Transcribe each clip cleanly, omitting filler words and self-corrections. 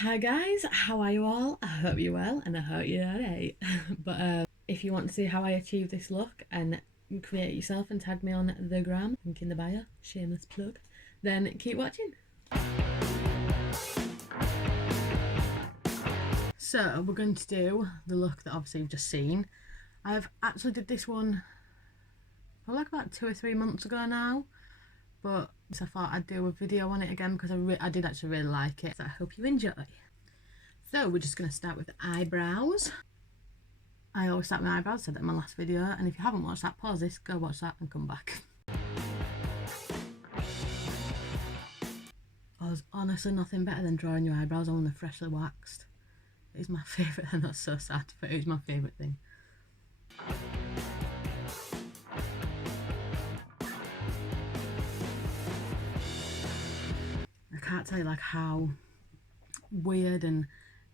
Hi guys, how are you all? I hope you're well and I hope you're alright. But if you want to see how I achieve this look and create it yourself and tag me on the gram, link in the bio, shameless plug, then keep watching. So we're going to do the look that obviously you've just seen. I've actually did this one probably like about 2 or 3 months ago now, but I thought I'd do a video on it again because I did actually really like it, so I hope you enjoy. So we're just going to start with the eyebrows. I always start with my eyebrows, I said that in my last video, and if you haven't watched that, pause this, go watch that and come back. Oh, there's honestly nothing better than drawing your eyebrows on when they're freshly waxed. It is my favourite, and that's so sad, but it is my favourite thing. I can't tell you like how weird and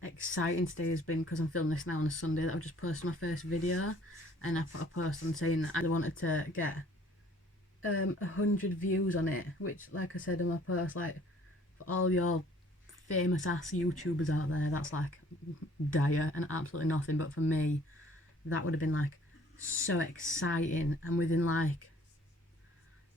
exciting today has been because I'm filming this now on a Sunday that I've just posted my first video, and I put a post on saying that I wanted to get 100 views on it, which, like I said in my post, like for all your famous ass YouTubers out there, that's like dire and absolutely nothing, but for me that would have been like so exciting. And within like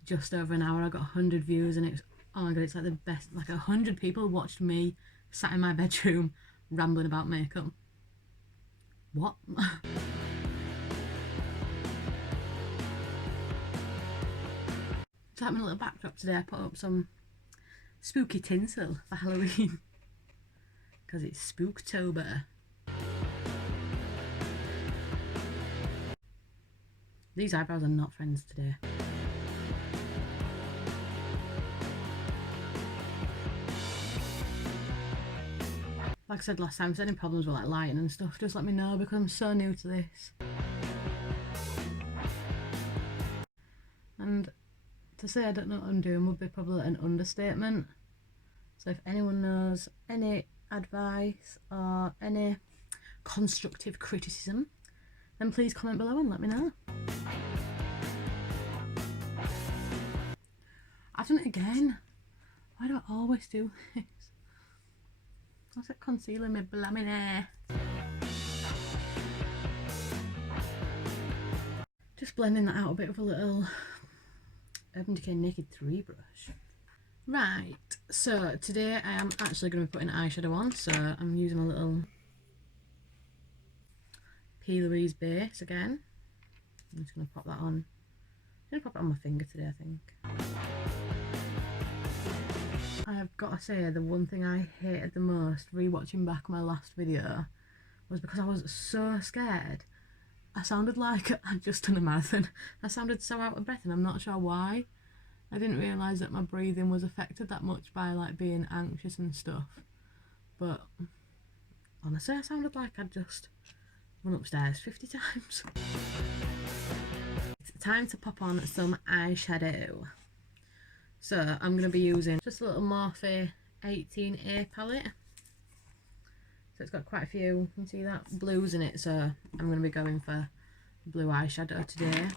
just over an hour I got 100 views, and it was, oh my god, it's like the best. Like 100 people watched me sat in my bedroom rambling about makeup. What? So I'm in a little backdrop today. I put up some spooky tinsel for Halloween because it's Spooktober. These eyebrows are not friends today. Like I said last time, if there's any problems with like lighting and stuff, just let me know because I'm so new to this. And to say I don't know what I'm doing would be probably an understatement. So if anyone knows any advice or any constructive criticism, then please comment below and let me know. I've done it again. Why do I always do this? What's it concealing my blamming hair? Just blending that out a bit with a little Urban Decay Naked 3 brush. Right, so today I am actually going to be putting eyeshadow on, so I'm using a little P. Louise base again. I'm just going to pop that on. I'm going to pop it on my finger today, I think. I've got to say, the one thing I hated the most rewatching back my last video was because I was so scared. I sounded like I'd just done a marathon. I sounded so out of breath, and I'm not sure why. I didn't realise that my breathing was affected that much by like being anxious and stuff. But honestly, I sounded like I'd just run upstairs 50 times. It's time to pop on some eyeshadow. So I'm going to be using just a little Morphe 18A palette. So it's got quite a few, you can see that, blues in it, so I'm going to be going for blue eyeshadow today.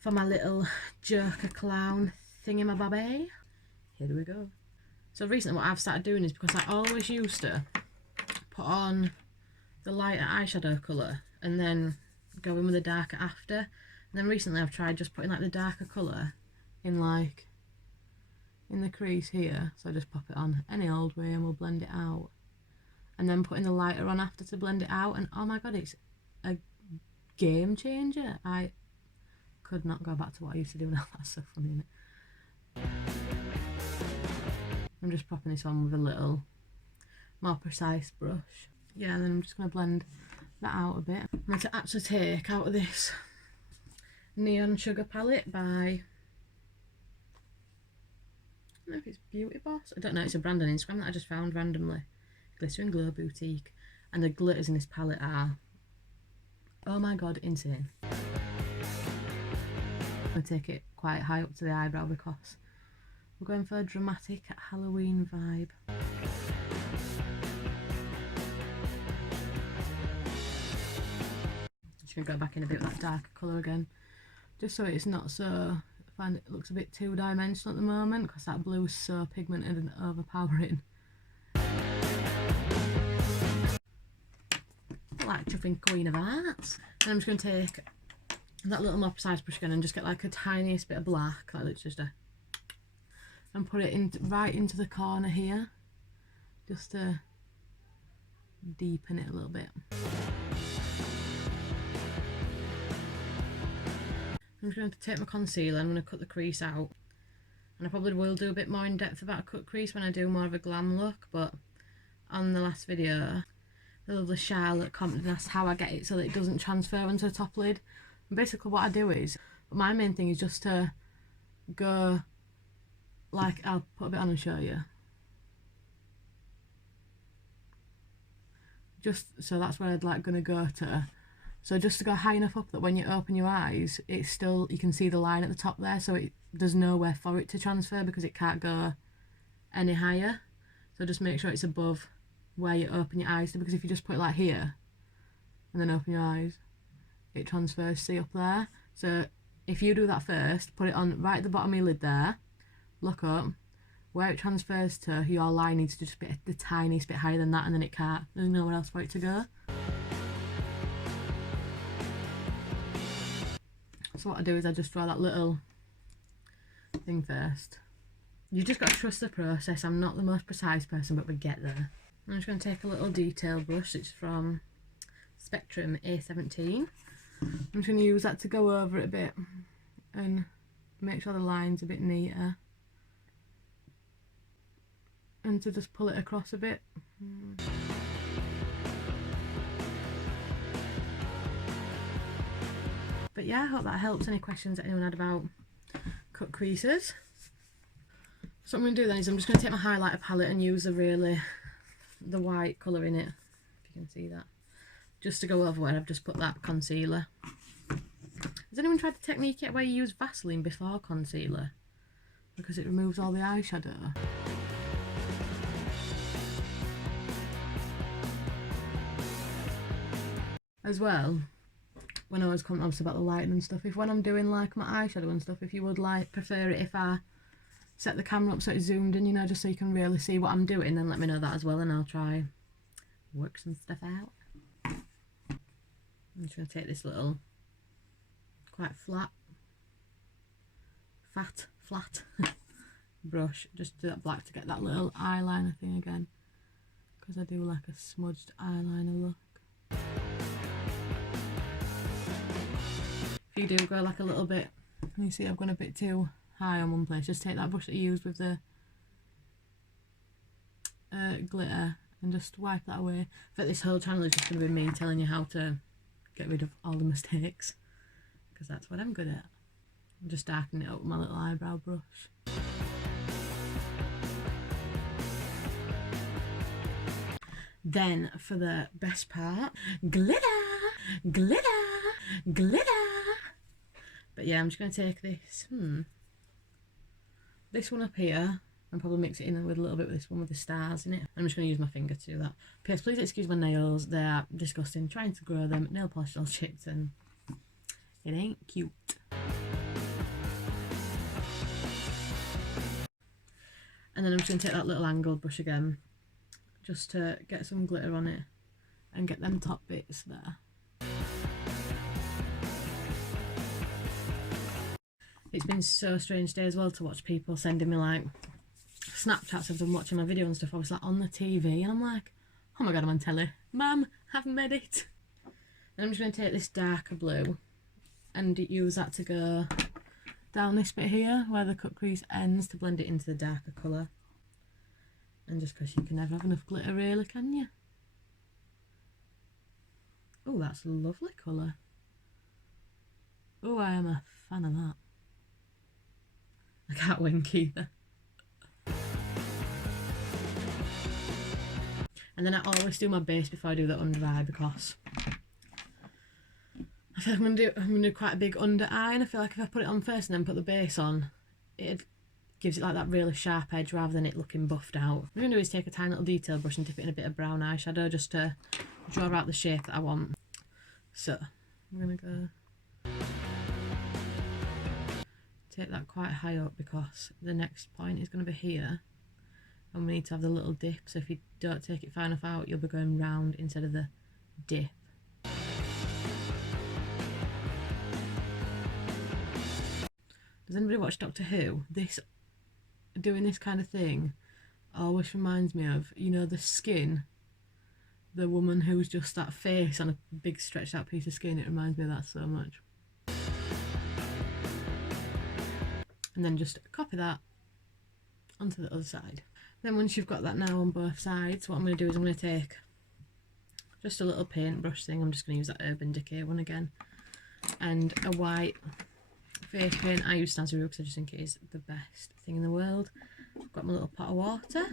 For my little Joker clown thingamabobby, here we go. So recently what I've started doing is, because I always used to put on the lighter eyeshadow colour and then go in with the darker after. And then recently I've tried just putting like the darker colour in like in the crease here, so I just pop it on any old way and we'll blend it out, and then putting the lighter on after to blend it out, and oh my god, it's a game changer. I could not go back to what I used to do now. That's so funny, isn't it? I'm just popping this on with a little more precise brush. Yeah, and then I'm just going to blend that out a bit. I'm going to actually take out of this Neon Sugar palette by, I don't know if it's Beauty Boss. I don't know, it's a brand on Instagram that I just found randomly. Glitter and Glow Boutique. And the glitters in this palette are, oh my god, insane. I'm going to take it quite high up to the eyebrow because we're going for a dramatic Halloween vibe. Just going to go back in a bit with that darker colour again, just so it's not so, I find it looks a bit two-dimensional at the moment because that blue is so pigmented and overpowering. like chuffing Queen of Hearts. And I'm just going to take that little more precise brush again and just get like a tiniest bit of black, like literally just and put it in right into the corner here, just to deepen it a little bit. I'm just going to take my concealer, I'm going to cut the crease out, and I probably will do a bit more in depth about a cut crease when I do more of a glam look, but on the last video the lovely Charlotte commented and asked how I get it so that it doesn't transfer onto the top lid. And basically what I do is, my main thing is just to go, like, I'll put a bit on and show you. Just so that's where I'd like gonna go to. So just to go high enough up that when you open your eyes, it's still, you can see the line at the top there, so there's nowhere for it to transfer because it can't go any higher. So just make sure it's above where you open your eyes to, because if you just put it like here and then open your eyes, it transfers, see up there. So if you do that first, put it on right at the bottom of your lid there, look up, where it transfers to, your line needs to just be the tiniest bit higher than that, and then it can't, there's nowhere else for it to go. So what I do is I just draw that little thing first. You just got to trust the process. I'm not the most precise person, but we get there. I'm just going to take a little detail brush. It's from Spectrum A17. I'm just going to use that to go over it a bit and make sure the line's a bit neater, and to just pull it across a bit. But yeah, I hope that helps. Any questions that anyone had about cut creases? So what I'm going to do then is I'm just going to take my highlighter palette and use the white colour in it, if you can see that, just to go over where I've just put that concealer. Has anyone tried the technique yet where you use Vaseline before concealer? Because it removes all the eyeshadow. As well, when I was commenting obviously about the lighting and stuff, if when I'm doing like my eyeshadow and stuff, if you would like prefer it if I set the camera up so it's zoomed in, you know, just so you can really see what I'm doing, then let me know that as well and I'll try work some stuff out. I'm just going to take this little quite flat brush, just do that black to get that little eyeliner thing again, because I do like a smudged eyeliner look. If you do go like a little bit, you see I've gone a bit too high on one place, just take that brush that you used with the glitter and just wipe that away. But this whole channel is just going to be me telling you how to get rid of all the mistakes, because that's what I'm good at. I'm just darkening it up with my little eyebrow brush. Then for the best part, glitter, glitter, glitter. But yeah, I'm just going to take this one up here and probably mix it in with a little bit with this one with the stars in it. I'm just going to use my finger to do that. P.S. please excuse my nails, they are disgusting. Trying to grow them, nail polish all chipped and it ain't cute. And then I'm just going to take that little angled brush again, just to get some glitter on it and get them top bits there. It's been so strange today as well to watch people sending me like Snapchats of them watching my video and stuff. I was like on the TV and I'm like, oh my god, I'm on telly. Mum, I've made it. And I'm just going to take this darker blue and use that to go down this bit here where the cut crease ends to blend it into the darker colour. And just because you can never have enough glitter really, can you? Oh, that's a lovely colour. Oh, I am a fan of that. I can't wink either. And then I always do my base before I do the under eye, because I feel like I'm gonna do quite a big under eye, and I feel like if I put it on first and then put the base on, it gives it like that really sharp edge rather than it looking buffed out. What I'm gonna do is take a tiny little detail brush and dip it in a bit of brown eyeshadow just to draw out the shape that I want. So I'm gonna go take that quite high up because the next point is going to be here and we need to have the little dip, so if you don't take it far enough out you'll be going round instead of the dip. Does anybody watch Doctor Who? Doing this kind of thing always reminds me of, you know, the skin, the woman who's just that face on a big stretched out piece of skin. It reminds me of that so much. And then just copy that onto the other side. Then once you've got that now on both sides, what I'm going to do is I'm going to take just a little paintbrush thing. I'm just going to use that Urban Decay one again, and a white face paint. I use Snazzy because I just think it is the best thing in the world. I've got my little pot of water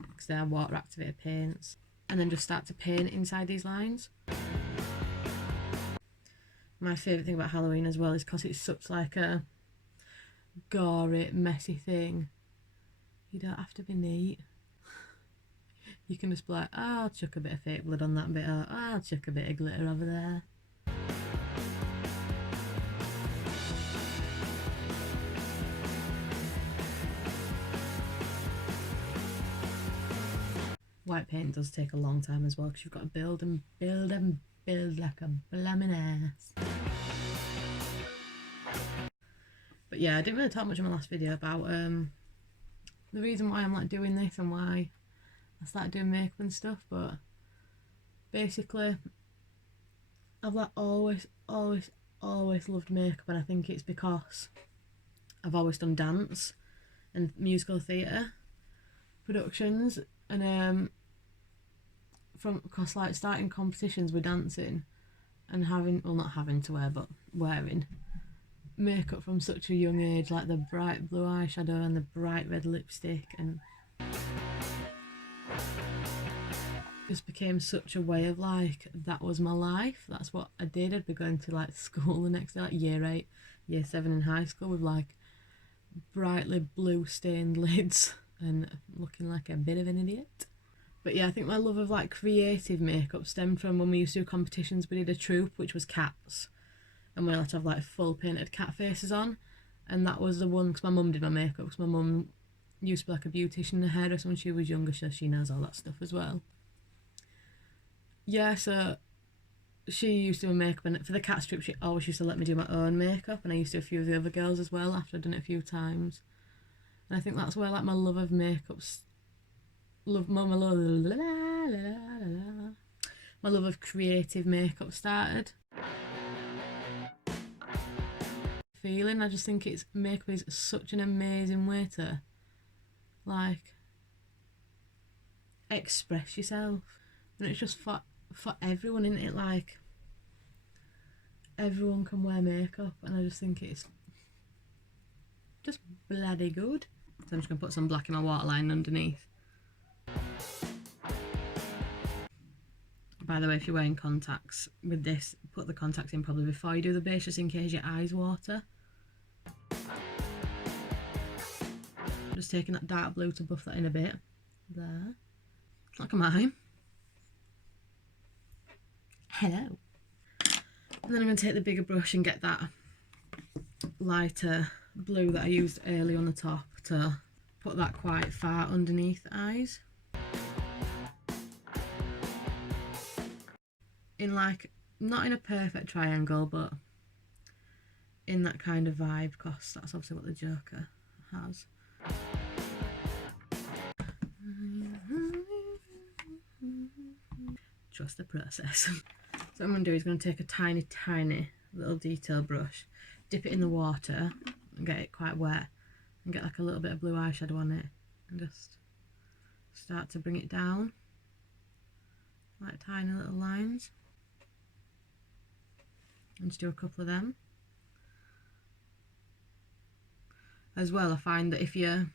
because they are water activated paints, and then just start to paint inside these lines. My favourite thing about Halloween as well is because it's such like a gory, messy thing. You don't have to be neat. You can just be like, oh, I'll chuck a bit of fake blood on that bit, or oh, I'll chuck a bit of glitter over there. White paint does take a long time as well because you've got to build and build and build like a blaming ass. But yeah, I didn't really talk much in my last video about the reason why I'm like doing this and why I started doing makeup and stuff, but basically I've like always loved makeup, and I think it's because I've always done dance and musical theatre productions, and because like starting competitions with dancing and having, well, not having to wear, but wearing makeup from such a young age, like the bright blue eyeshadow and the bright red lipstick, and just became such a way of like, that was my life, that's what I did. I'd be going to like school the next day, like year 8, year 7 in high school, with like brightly blue stained lids and looking like a bit of an idiot. But yeah, I think my love of like creative makeup stemmed from when we used to do competitions. We did a troupe which was cats, and we had to have like full painted cat faces on, and that was the one, because my mum did my makeup, because my mum used to be like a beautician and a hairdresser when she was younger, so she knows all that stuff as well. Yeah, so she used to do my makeup, and for the cat strip she always used to let me do my own makeup, and I used to do a few of the other girls as well after I'd done it a few times. And I think that's where like my love of makeup, my love of creative makeup started. Feeling, I just think it's, makeup is such an amazing way to like express yourself, and it's just for everyone, isn't it? Like everyone can wear makeup, and I just think it's just bloody good. So I'm just gonna put some black in my waterline underneath. By the way, if you're wearing contacts with this, put the contacts in probably before you do the base, just in case your eyes water. Just taking that dark blue to buff that in a bit. There. Like a mime. Hello. And then I'm going to take the bigger brush and get that lighter blue that I used earlier on the top to put that quite far underneath the eyes. In like, not in a perfect triangle, but in that kind of vibe, because that's obviously what the Joker has. Trust the process. So what I'm going to do is going to take a tiny little detail brush, dip it in the water and get it quite wet, and get like a little bit of blue eyeshadow on it, and just start to bring it down like tiny little lines, and just do a couple of them. As well, I find that if you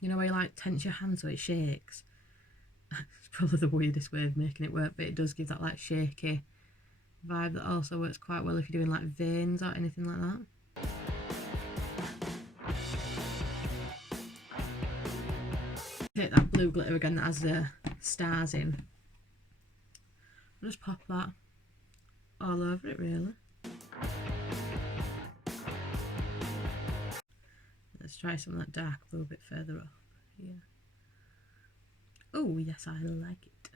know where you like tense your hand so it shakes, it's probably the weirdest way of making it work, but it does give that like shaky vibe that also works quite well if you're doing like veins or anything like that. Take that blue glitter again that has the stars in, and just pop that all over it really. Let's try some of that dark blue a bit further up here. Oh yes, I like it.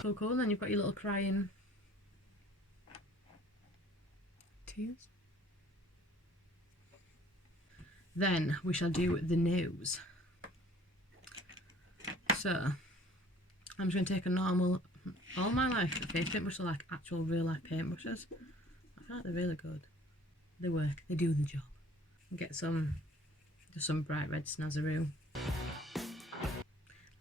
Cool, cool. And then you've got your little crying tears. Then we shall do the nose. So I'm just going to take a normal, all my like face paintbrushes are like actual real life paintbrushes. I feel like they're really good. They work, they do the job. Get some, just some bright red snazzaroo.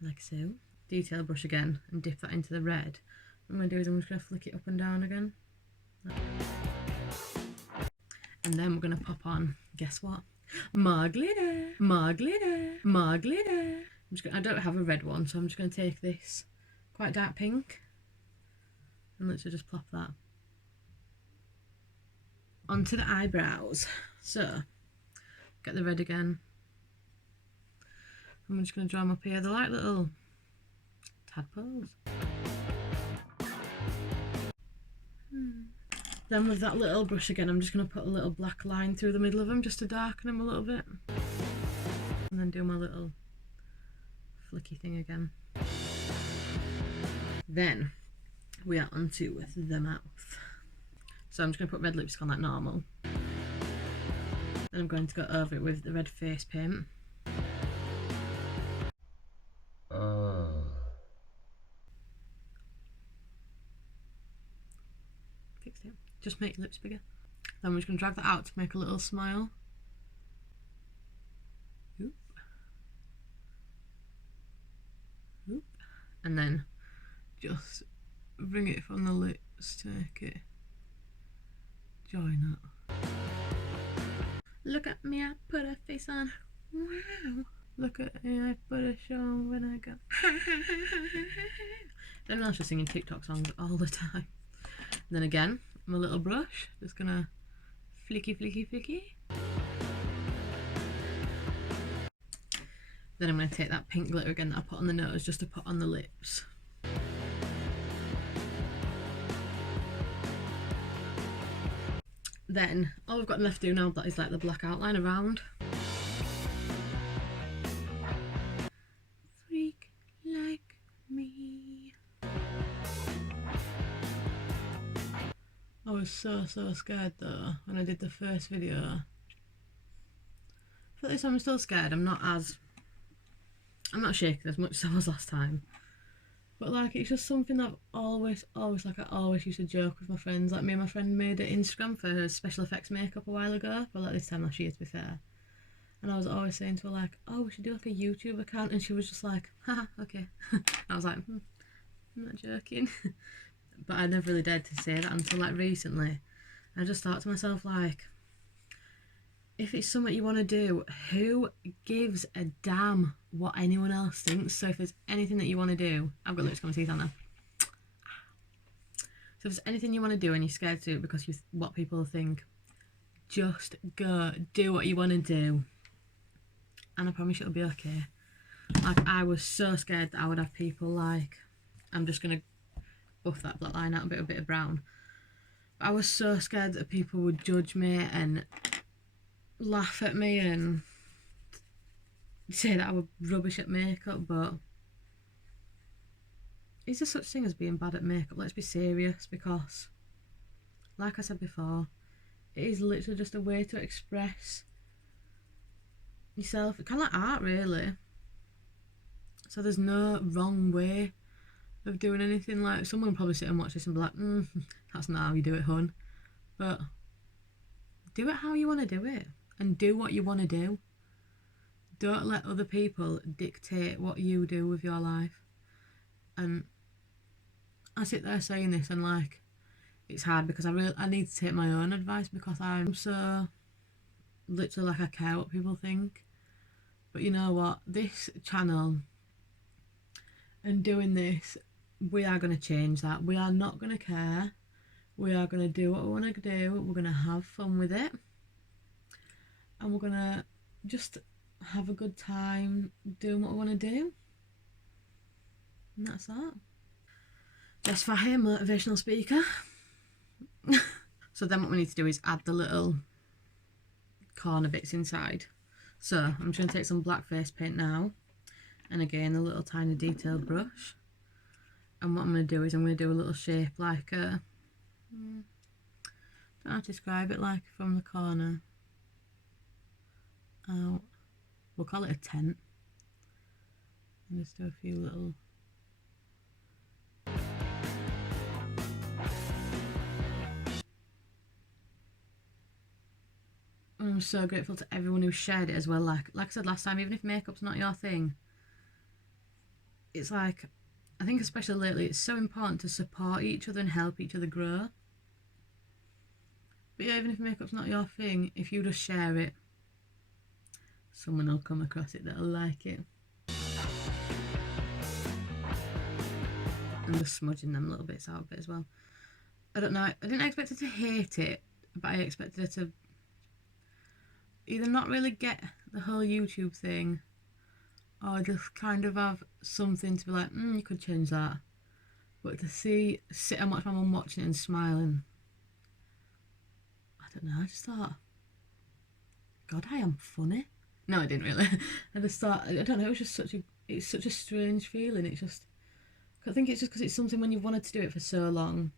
Like so. Detail brush again and dip that into the red. What I'm going to do is I'm just going to flick it up and down again. And then we're going to pop on, guess what? More glitter, more glitter, more glitter. I don't have a red one, so I'm just going to take this quite dark pink and let's just plop that onto the eyebrows. So, get the red again. I'm just going to draw them up here. They're like little tadpoles. Then with that little brush again, I'm just going to put a little black line through the middle of them just to darken them a little bit. And then do my little flicky thing again. Then we are onto the mouth. So I'm just going to put red lipstick on like normal. Then I'm going to go over it with the red face paint. Fixed it. Just make your lips bigger. Then we're just going to drag that out to make a little smile. Oop. Oop. And then just bring it from the lips to make it join up. Look at me, I put a face on. Wow. Look at me, I put a show on when I go. Then I'm just singing TikTok songs all the time. And then again, my little brush, just gonna flicky, flicky, flicky. Then I'm gonna take that pink glitter again that I put on the nose just to put on the lips. Then all we've got left to do now that is like the black outline around. Freak like me. I was so scared though when I did the first video. For this I'm still scared. I'm not shaking as much as I was last time. But like it's just something that I always used to joke with my friends. Like me and my friend made an Instagram for her special effects makeup a while ago. But like this time last year to be fair. And I was always saying to her like, oh, we should do like a YouTube account, and she was just like, haha, okay. I was like, I'm not joking. But I never really dared to say that until like recently. I just thought to myself like, if it's something you want to do, who gives a damn what anyone else thinks? So if there's anything that you want to do, I've got lipstick on my teeth on now. So if there's anything you want to do and you're scared to do it because what people think, just go do what you want to do, and I promise it'll be okay. Like I was so scared that I would have people like, I'm just gonna buff that black line out a bit of brown. But I was so scared that people would judge me and laugh at me and say that I was rubbish at makeup, but is there such thing as being bad at makeup? Let's be serious, because like I said before, it is literally just a way to express yourself, kind of like art really. So there's no wrong way of doing anything. Like someone will probably sit and watch this and be like, that's not how you do it, hun. But do it how you want to do it, and do what you want to do. Don't let other people dictate what you do with your life. And I sit there saying this and like, it's hard because I need to take my own advice, because I'm so literally like I care what people think. But you know what, this channel and doing this, we are going to change that. We are not going to care. We are going to do what we want to do. We're going to have fun with it, and we're going to just have a good time doing what we want to do, and that's that. That's Fahey, a motivational speaker. So then what we need to do is add the little corner bits inside. So I'm just going to take some black face paint now, and again a little tiny detail brush, and what I'm going to do is I'm going to do a little shape like a, I don't know how to describe it, like from the corner, out. We'll call it a tent. And just do a few little... I'm so grateful to everyone who shared it as well. Like I said last time, even if makeup's not your thing, it's like, I think especially lately, it's so important to support each other and help each other grow. But yeah, even if makeup's not your thing, if you just share it, someone will come across it that'll like it. I'm just smudging them little bits out of it as well. I don't know, I didn't expect her to hate it, but I expected her to either not really get the whole YouTube thing, or just kind of have something to be like, you could change that. But to sit and watch my mum watching it and smiling, I don't know, I just thought, God, I am funny. No, I didn't really. I just thought, I don't know, it was just it's such a strange feeling. It's just, I think it's just because it's something when you've wanted to do it for so long,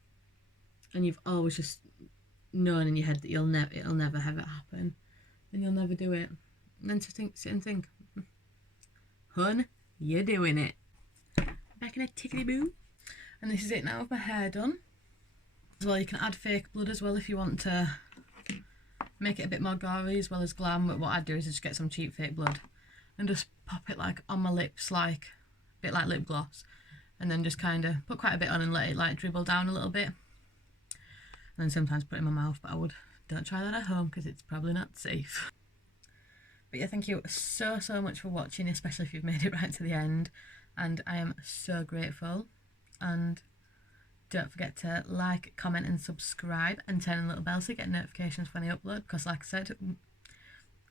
and you've always just known in your head that it'll never have it happen, and you'll never do it. And then to sit and think, hun, you're doing it. Back in a tickety boo. And this is it now with my hair done. As well, you can add fake blood as well if you want to make it a bit more gory as well as glam. But what I'd do is just get some cheap fake blood and just pop it like on my lips, like a bit like lip gloss, and then just kind of put quite a bit on and let it like dribble down a little bit, and then sometimes put it in my mouth. But don't try that at home because it's probably not safe. But yeah, thank you so much for watching, especially if you've made it right to the end, and I am so grateful. And don't forget to like, comment and subscribe, and turn on the little bell so you get notifications when I upload, because like I said,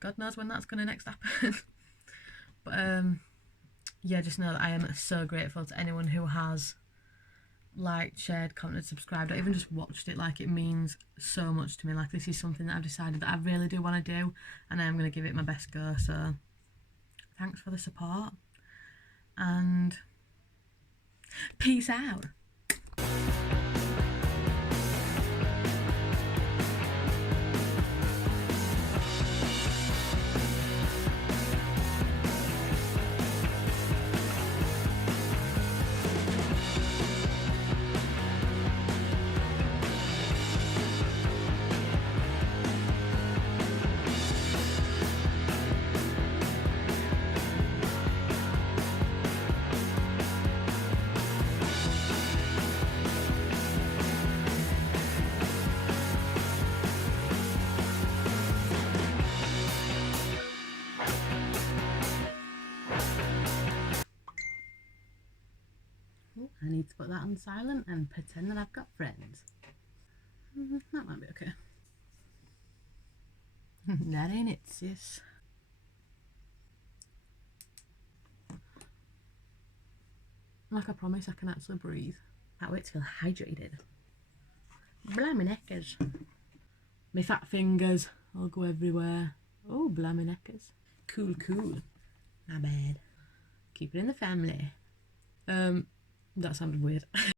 God knows when that's going to next happen. But yeah, just know that I am so grateful to anyone who has liked, shared, commented, subscribed, or even just watched it. Like, it means so much to me. Like, this is something that I've decided that I really do want to do, and I am going to give it my best go. So thanks for the support, and peace out. I need to put that on silent and pretend that I've got friends. That might be okay. That ain't it, sis. Like I promise, I can actually breathe. Can't wait to feel hydrated. Blimey neckers. My fat fingers all go everywhere. Oh, blimey neckers. Cool. Not bad. Keep it in the family. That sounded weird.